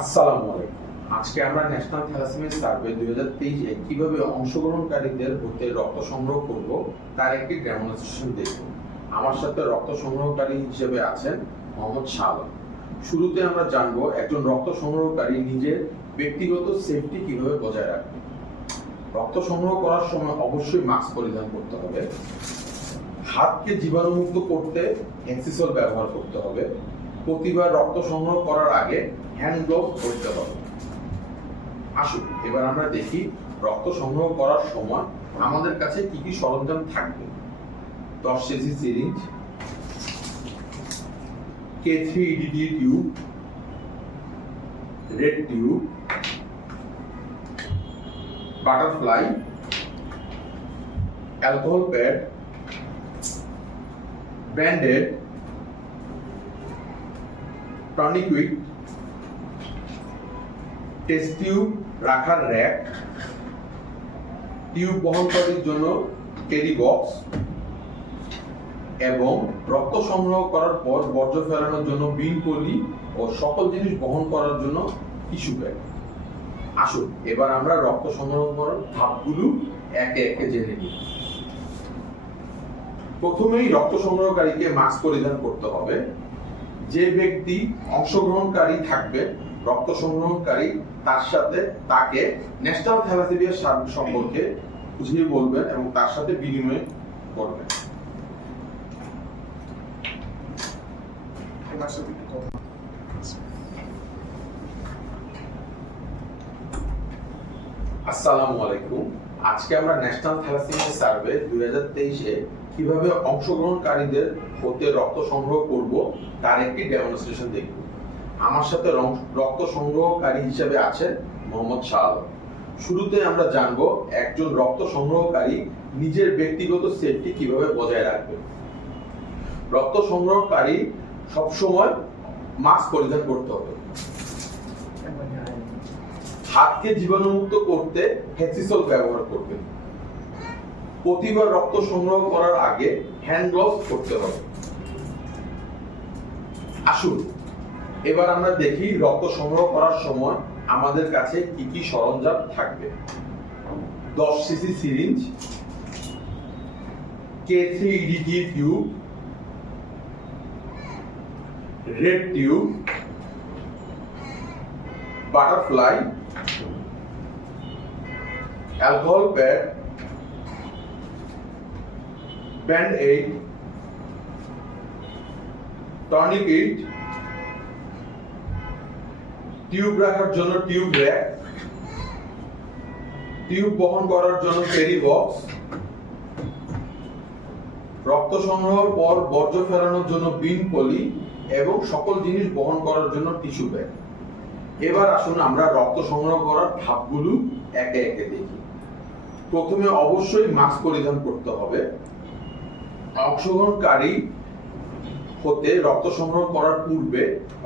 আসসালামু আলাইকুম। আজকে আমরা ন্যাশনাল থ্যালাসেমিয়া সার্ভে 2023 এ কিভাবে অংশগ্রহণকারীদের হতে রক্ত সংগ্রহ করব তার একটি ডেমনস্ট্রেশন দেখব। আমার সাথে রক্ত সংগ্রহকারী হিসেবে আছেন মোহাম্মদ শাহ। শুরুতে আমরা জানব একজন রক্ত সংগ্রহকারী নিজের ব্যক্তিগত সেফটি কিভাবে বজায় রাখবে। রক্ত সংগ্রহ করার সময় অবশ্যই মাস্ক পরিধান করতে হবে। হাতকে জীবাণুমুক্ত করতে অ্যাক্সেসর ব্যবহার করতে হবে। প্রতিবার রক্ত সংগ্রহ করার আগে হ্যান্ড গ্লোভ পরতে হবে। আসুন এবার আমরা দেখি রক্ত সংগ্রহ করার সময় আমাদের কাছে কি কি সরঞ্জাম থাকবে। 10 cc syringe, K3 EDT tube, red tube, butterfly, alcohol pad, Band-Aid, tourniquet, test tube রাখার র্যাক, টিউব বহনকারীর জন্য ক্যারি বক্স এবং রক্ত সংগ্রহ করার পর বর্জ্য ফেলানোর জন্য বিন পলি ও সকল জিনিস বহন করার জন্য টিস্যু ব্যাগ। আসুন এবার আমরা রক্ত সংগ্রহ করার ধাপগুলো একে একে জেনে নিই। প্রথমেই রক্ত সংগ্রহকারীকে মাস্ক পরিধান করতে হবে। যে ব্যক্তি অংশগ্রহণকারী থাকবে রক্ত সংগ্রহকারী তার সাথে তাকে ন্যাশনাল থ্যালাসেমিয়া সম্পর্কে বুঝিয়ে বলবেন এবং তার সাথে বিনিময় করবেন। আসসালামু আলাইকুম। আজকে আমরা ন্যাশনাল থ্যালাসেমিয়া সার্ভে 2023 এ কিভাবে অংশগ্রহণকারীদের হতে রক্ত সংগ্রহ করব তার একটি ডেমনস্ট্রেশন দেখব। আমার সাথে রক্ত সংগ্রহকারী হিসেবে আছেন মোহাম্মদ শাহ। শুরুতে আমরা জানব একজন রক্ত সংগ্রহকারী নিজের ব্যক্তিগত সেফটি কিভাবে বজায় রাখবে। রক্ত সংগ্রহকারী সবসময় মাস্ক পরিধান করতে হবে। হাতকে জীবাণুমুক্ত করতে অ্যাক্সেসর ব্যবহার করবেন। প্রতিবার রক্ত সংগ্রহ করার আগে হ্যান্ড গ্লোভস পরতে হবে। আসুন এবার আমরা দেখি রক্ত সংগ্রহ করার সময় আমাদের কাছে কি কি সরঞ্জাম থাকবে। 10 cc syringe, K3 EDT tube, red tube, butterfly, alcohol pad, Band-Aid, tourniquet, tube রাখার জন্য টিউব র্যাক, টিউব বহন করার জন্য ক্যারি বক্স, রক্ত সংগ্রহের পর বর্জ্য ফেলানোর জন্য বিন পলি এবং সকল জিনিস বহন করার জন্য টিস্যু ব্যাগ। এবার আসুন আমরা রক্ত সংগ্রহ করার ধাপগুলো একে একে দেখি। প্রথমে অবশ্যই মাস্ক পরিধান করতে হবে। অংশগ্রহণকারী হতে রক্ত সংগ্রহ করার পূর্বে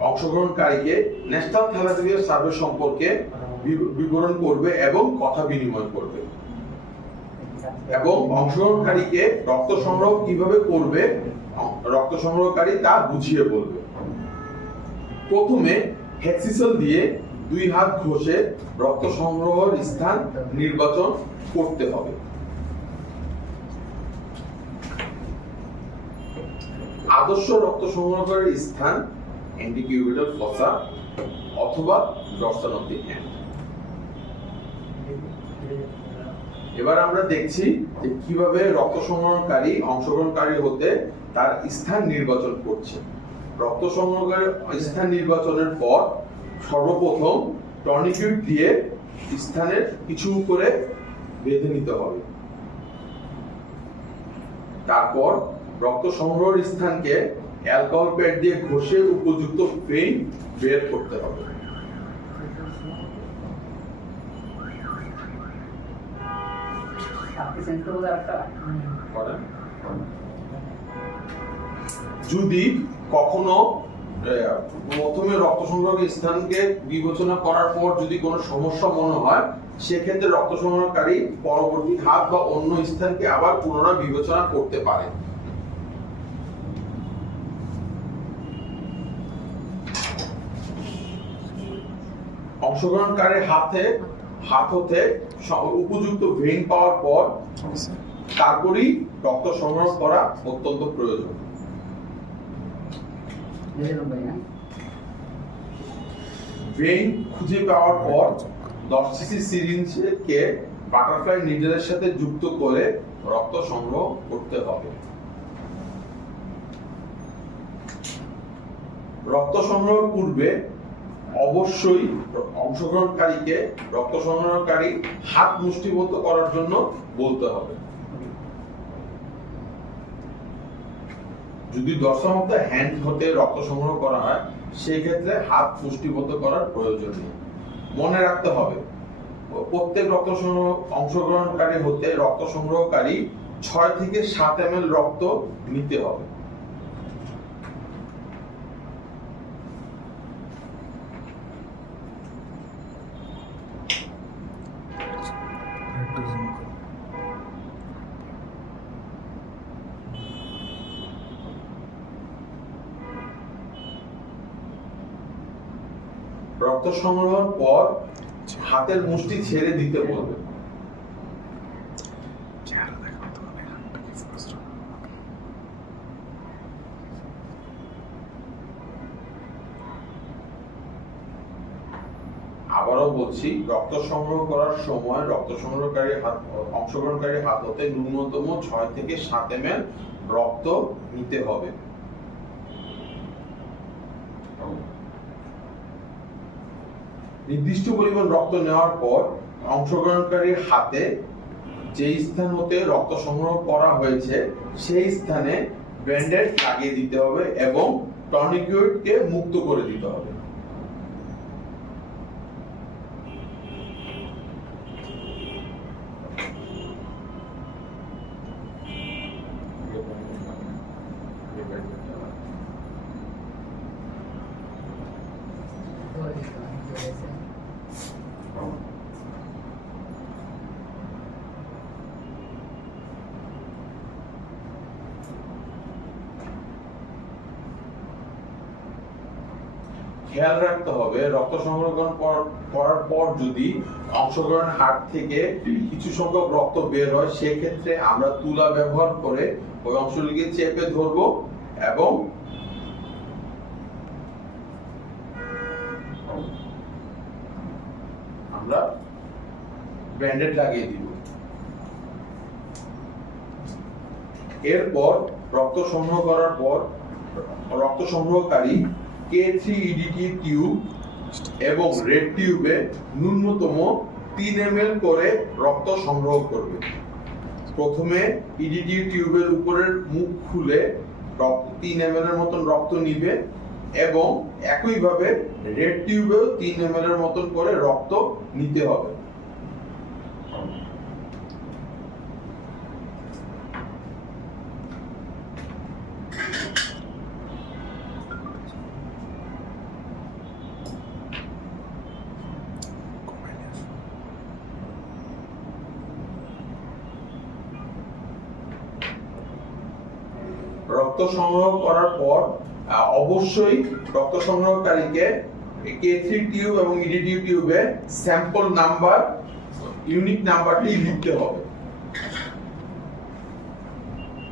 অংশগ্রহণকারীকে ন্যাশনাল থ্যালাসেমিয়া সার্ভে সম্পর্কে বিবরণ করবে এবং কথা বিনিময় করবে এবং অংশগ্রহণকারীকে রক্ত সংগ্রহ কিভাবে করবে রক্ত সংগ্রহকারী তা বুঝিয়ে বলবে। প্রথমে অ্যাক্সেসর দিয়ে 2 হাত ঘষে রক্ত সংগ্রহের স্থান নির্বাচন করতে হবে। আদর্শ রক্ত সংগ্রহের স্থান এন্টিকিউবিটাল ফসা অথবা ডরসাল অফ দি হ্যান্ড। এবার আমরা দেখছি যে কিভাবে রক্ত সংগ্রহকারী অংশগ্রহণকারী হতে তার স্থান নির্বাচন করছে। রক্ত সংগ্রহকারী স্থান নির্বাচনের পর সর্বপ্রথম টনিকুইক দিয়ে স্থানের কিছু করে বেঁধে নিতে হবে। তারপর রক্ত সংগ্রহের স্থানকে অ্যালকোহল প্যাড দিয়ে ঘষে উপযুক্ত পেইন বের করতে হবে। যদি কখনো প্রথমে রক্ত সংগ্রহের স্থানকে বিবেচনা করার পর যদি কোনো সমস্যা মনে হয় সেক্ষেত্রে রক্ত সংগ্রহকারী পরবর্তী হাত বা অন্য স্থানকে আবার পুনরায় বিবেচনা করতে পারে। অংশগ্রহণকারীর হাত হতে উপযুক্ত ভেইন পাওয়ার পর তারপরই রক্ত সংগ্রহ করা অত্যন্ত প্রয়োজন। ভেইন খুঁজে পাওয়ার পর 10 সিসি সিরিঞ্জকে বাটারফ্লাই নিডলের সাথে যুক্ত করে রক্ত সংগ্রহ করতে হবে। রক্ত সংগ্রহের পূর্বে অবশ্যই অংশগ্রহণকারীকে রক্ত সংগ্রহকারী হাত মুষ্টিবদ্ধ করার জন্য বলতে হবে। যদি ডরসাম অফ দ্য হ্যান্ড হতে রক্ত সংগ্রহ করা হয় সেই ক্ষেত্রে হাত মুষ্টিবদ্ধ করার প্রয়োজন নেই। মনে রাখতে হবে প্রত্যেক অংশগ্রহণকারী হতে রক্ত সংগ্রহকারী 6 থেকে 7 ml রক্ত নিতে হবে। রক্ত সংগ্রহের পর হাতের মুষ্টি ছেড়ে দিতে বলবে। আবারও বলছি, রক্ত সংগ্রহ করার সময় অংশগ্রহণকারী হাত হতে ন্যূনতম 6 থেকে 7 ml রক্ত নিতে হবে। নির্দিষ্ট পরিমাণ রক্ত নেওয়ার পর অংশগ্রহণকারীর হাতে যে স্থান হতে রক্ত সংগ্রহ করা হয়েছে সেই স্থানে ব্যান্ডেজ লাগিয়ে দিতে হবে এবং টর্নিকেটকে মুক্ত করে দিতে হবে। খেয়াল রাখতে হবে রক্ত সংগ্রহ করার পর যদি অংশগ্রহণ হাত থেকে কিছু সংখ্যক রক্ত বের হয় সেক্ষেত্রে আমরা তুলা ব্যবহার করে ওই অংশটিকে চেপে ধরবো এবং আমরা ব্যান্ডেজ লাগিয়ে দিব। এরপর রক্ত সংগ্রহ করার পর রক্ত সংগ্রহকারী K3EDT টিউব এবং রেড টিউবে ন্যূনতম 3 ml করে রক্ত সংগ্রহ করবে। প্রথমে EDT টিউবের উপরের মুখ খুলে 3 ml এর মতন রক্ত নিবে এবং একইভাবে রেড টিউবেও 3 ml এর মতন করে রক্ত নিতে হবে। রক্ত সংগ্রহ করার পর অবশ্যই রক্ত সংগ্রহকারীকে K3 টিউব এবং EDT টিউবে স্যাম্পল নাম্বার ইউনিক নাম্বারটি লিখতে হবে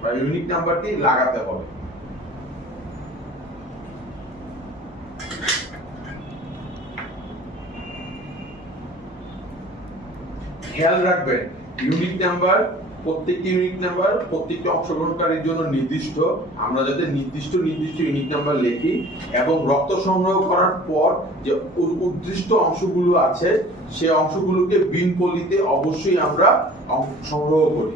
বা ইউনিক নাম্বারটি লাগাতে হবে। খেয়াল রাখবেন প্রত্যেকটি ইউনিক নাম্বার প্রত্যেকটি অংশগ্রহণকারীর জন্য নির্দিষ্ট। আমরা যাতে নির্দিষ্ট ইউনিক নাম্বার লিখি এবং রক্ত সংগ্রহ করার পর যে উদ্দিষ্ট অংশগুলো আছে সেই অংশগুলোকে বিন পলিতে অবশ্যই আমরা সংগ্রহ করি।